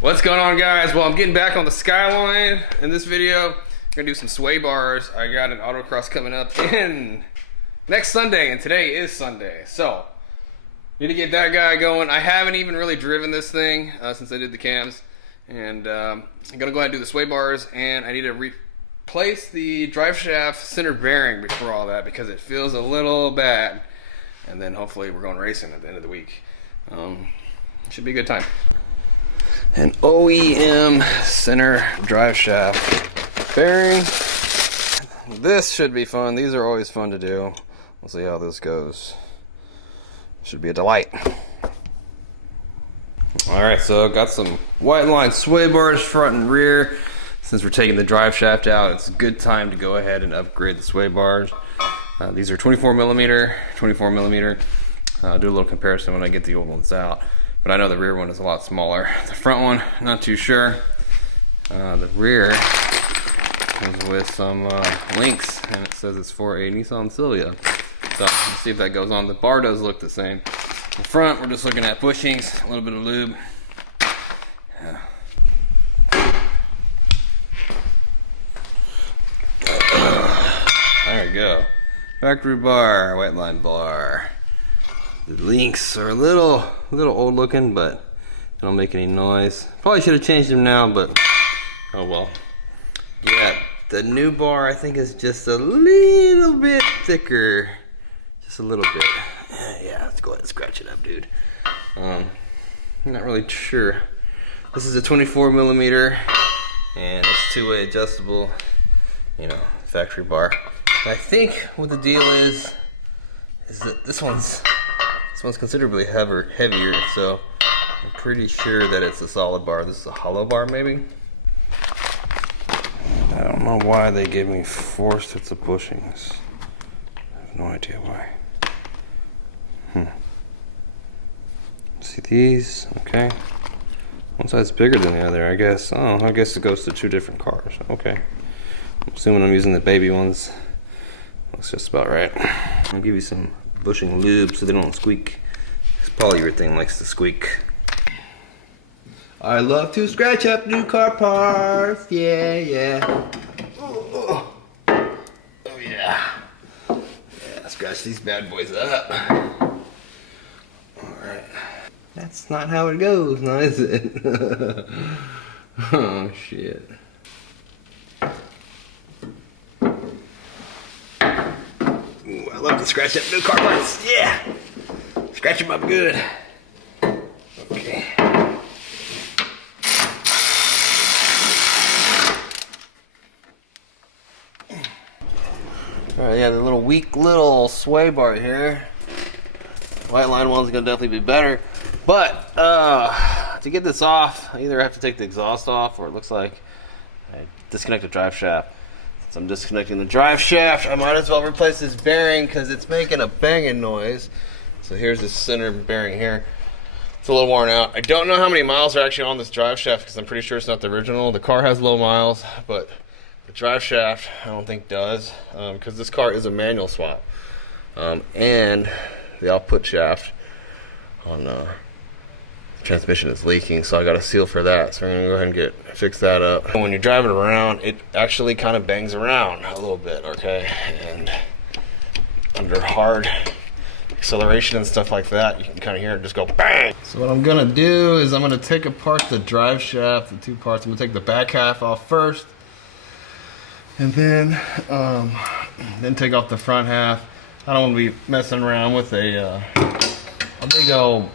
What's going on, guys? Well, I'm getting back on the Skyline in this video. I'm gonna do some sway bars. I got an autocross coming up in next Sunday, and today is Sunday, so need to get that guy going. I haven't even really driven this thing since I did the cams, and I'm gonna go ahead and do the sway bars, and I need to replace the Driveshaft Center Bearing before all that because it feels a little bad, and then hopefully we're going racing at the end of the week. Should be a good time. An OEM center drive shaft bearing. This should be fun. These are always fun to do. We'll see how this goes. Should be a delight. Alright, so got some Whiteline sway bars front and rear. Since we're taking the drive shaft out, it's a good time to go ahead and upgrade the sway bars. These are 24 millimeter. I'll do a little comparison when I get the old ones out. But I know the rear one is a lot smaller. The front one, not too sure. The rear is with some links, and it says it's for a Nissan Silvia. So let's see if that goes on. The bar does look the same. The front, we're just looking at bushings, a little bit of lube. There we go. Factory bar, Whiteline bar. The links are a little old looking, but they don't make any noise. Probably should have changed them now, but oh well. Yeah, the new bar I think is just a little bit thicker. Just a little bit. Yeah, let's go ahead and scratch it up, dude. I'm not really sure. This is a 24 millimeter, and it's two-way adjustable, factory bar. And I think what the deal is that this one's considerably heavier, so I'm pretty sure that it's a solid bar. This is a hollow bar, maybe? I don't know why they gave me 4 sets of bushings. I have no idea why. See these? Okay. One side's bigger than the other, I guess. Oh, I guess it goes to 2 different cars. Okay. I'm assuming I'm using the baby ones. Looks just about right. I'll give you some bushing lube so they don't squeak. This polyurethane likes to squeak. I love to scratch up new car parts. Yeah. Oh yeah. Yeah, scratch these bad boys up. Alright. That's not how it goes, now is it? Oh shit. Ooh, I love to scratch up new car parts. Yeah! Scratch them up good. Okay. Alright, yeah, the little weak little sway bar here. Whiteline one's gonna definitely be better. But to get this off, I either have to take the exhaust off, or it looks like I disconnect the drive shaft. Since I'm disconnecting the drive shaft, I might as well replace this bearing because it's making a banging noise. So here's the center bearing here. It's a little worn out. I don't know how many miles are actually on this drive shaft because I'm pretty sure it's not the original. The car has low miles, but the drive shaft I don't think does, because this car is a manual swap. And the output shaft on the transmission is leaking, so I got a seal for that. So I'm gonna go ahead and fix that up. When you're driving around, it actually kind of bangs around a little bit, okay? And under hard acceleration and stuff like that, you can kind of hear it just go bang. So what I'm gonna do is I'm gonna take apart the drive shaft, the 2 parts. I'm gonna take the back half off first, and then take off the front half. I don't want to be messing around with a big old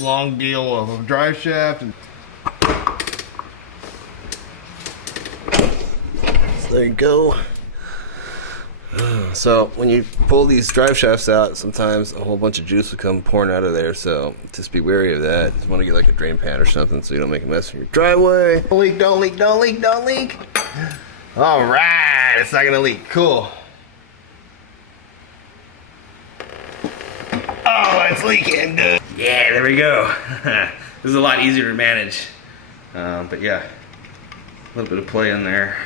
long deal of a drive shaft. So there you go. So when you pull these drive shafts out, sometimes a whole bunch of juice will come pouring out of there, so just be wary of that. Just want to get like a drain pan or something so you don't make a mess in your driveway. Don't leak, don't leak, don't leak, don't leak. All right, it's not gonna leak. Cool. Oh, it's leaking, dude. Yeah, there we go. This is a lot easier to manage. But yeah, a little bit of play in there.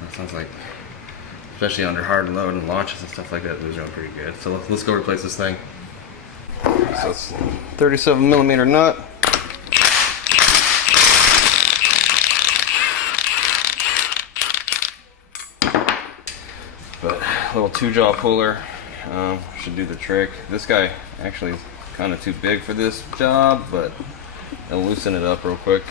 That sounds like, especially under hard load and launches and stuff like that, those are pretty good. So let's go replace this thing. So it's 37 millimeter nut. little 2-jaw puller should do the trick. This guy actually is kind of too big for this job, but I'll loosen it up real quick.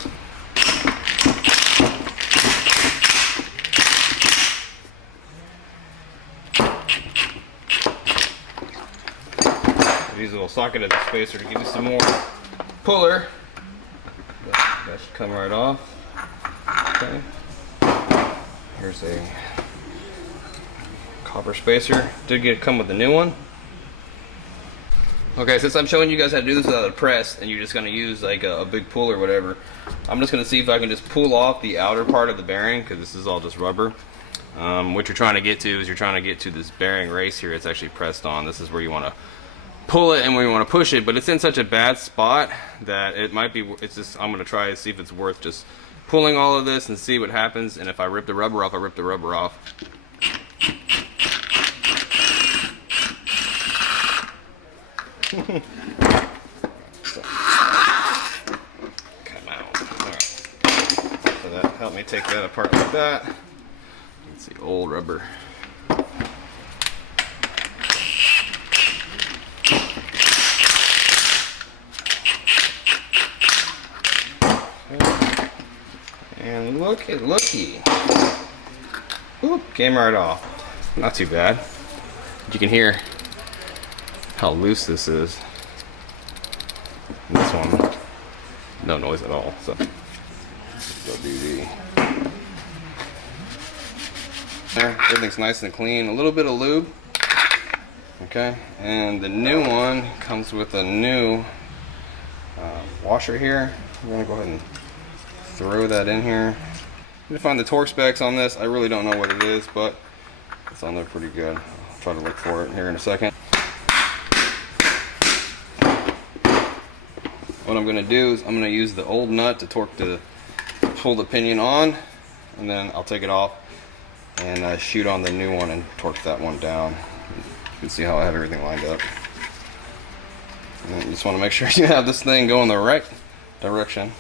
Use a little socket as a spacer to give you some more puller. That should come right off. Okay. Here's a copper spacer. Did come with a new one. Okay, since I'm showing you guys how to do this without a press, and you're just going to use like a big pull or whatever, I'm just going to see if I can just pull off the outer part of the bearing, because this is all just rubber. What you're trying to get to is you're trying to get to this bearing race here. It's actually pressed on. This is where you want to pull it and where you want to push it, but it's in such a bad spot that it might be, it's just, I'm going to try to see if it's worth just pulling all of this and see what happens. And if I rip the rubber off, I rip the rubber off. Come out. Alright. So that helped me take that apart like that. Let's see, old rubber. And looky. Oop, came right off. Not too bad. You can hear how loose this is. And this one, no noise at all. So, go do the. There, everything's nice and clean. A little bit of lube. Okay, and the new one comes with a new washer here. I'm gonna go ahead and throw that in here. I'm gonna find the torque specs on this. I really don't know what it is, but it's on there pretty good. I'll try to look for it here in a second. What I'm gonna do is I'm gonna use the old nut to torque the pull the pinion on, and then I'll take it off and shoot on the new one and torque that one down. You can see how I have everything lined up. And you just want to make sure you have this thing going the right direction.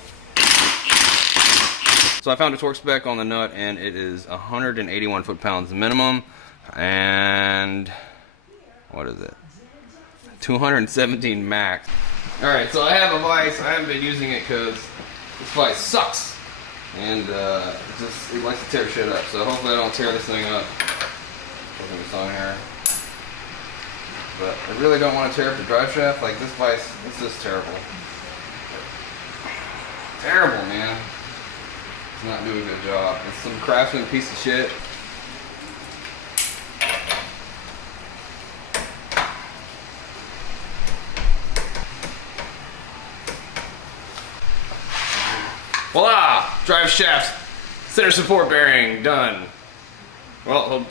So I found a torque spec on the nut, and it is 181 foot-pounds minimum, and what is it? 217 max. All right, so I have a vise. I haven't been using it because this vise sucks, and it likes to tear shit up. So hopefully I don't tear this thing up. Putting this on here, but I really don't want to tear up the drive shaft. Like this vise, this is terrible. Terrible, man. It's not doing a good job. It's some craftsman piece of shit. Voila! Driveshaft Center Support Bearing done. Well,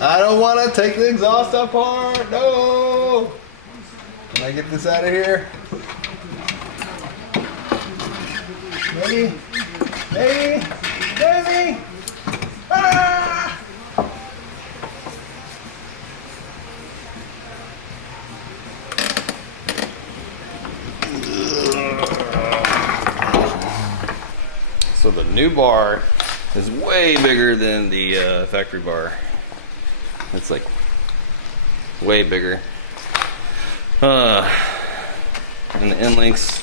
I don't want to take the exhaust apart. No. Can I get this out of here? Maybe. Maybe. Maybe. Ah! so the new bar is way bigger than the factory bar. It's like way bigger. And the end links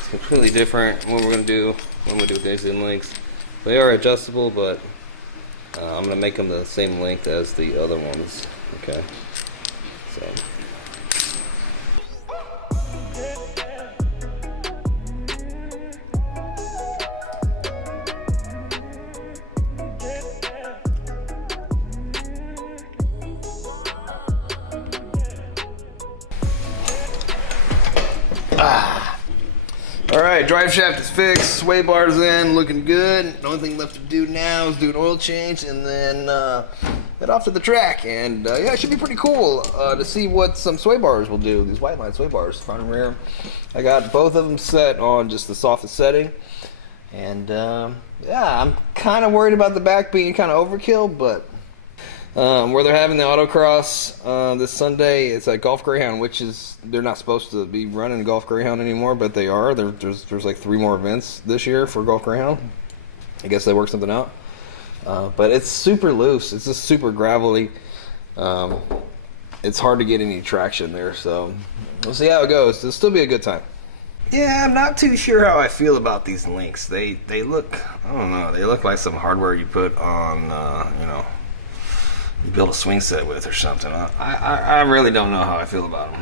is completely different. What we're gonna do when we do these end links, they are adjustable, but I'm gonna make them the same length as the other ones. Okay, so. Alright, drive shaft is fixed, Swaybars in, looking good. The only thing left to do now is do an oil change, and then head off to the track, and yeah, it should be pretty cool to see what some Swaybars will do. These Whiteline Swaybars, front and rear. I got both of them set on just the softest setting, and yeah, I'm kind of worried about the back being kind of overkill, but where they're having the autocross this Sunday, it's at Golf Greyhound, which is, they're not supposed to be running Golf Greyhound anymore, but they are. There's like 3 more events this year for Golf Greyhound. I guess they worked something out. But it's super loose. It's just super gravelly. It's hard to get any traction there, so we'll see how it goes. It'll still be a good time. Yeah, I'm not too sure how I feel about these links. They look, I don't know, they look like some hardware you put on, you know, you build a swing set with or something. I really don't know how I feel about them.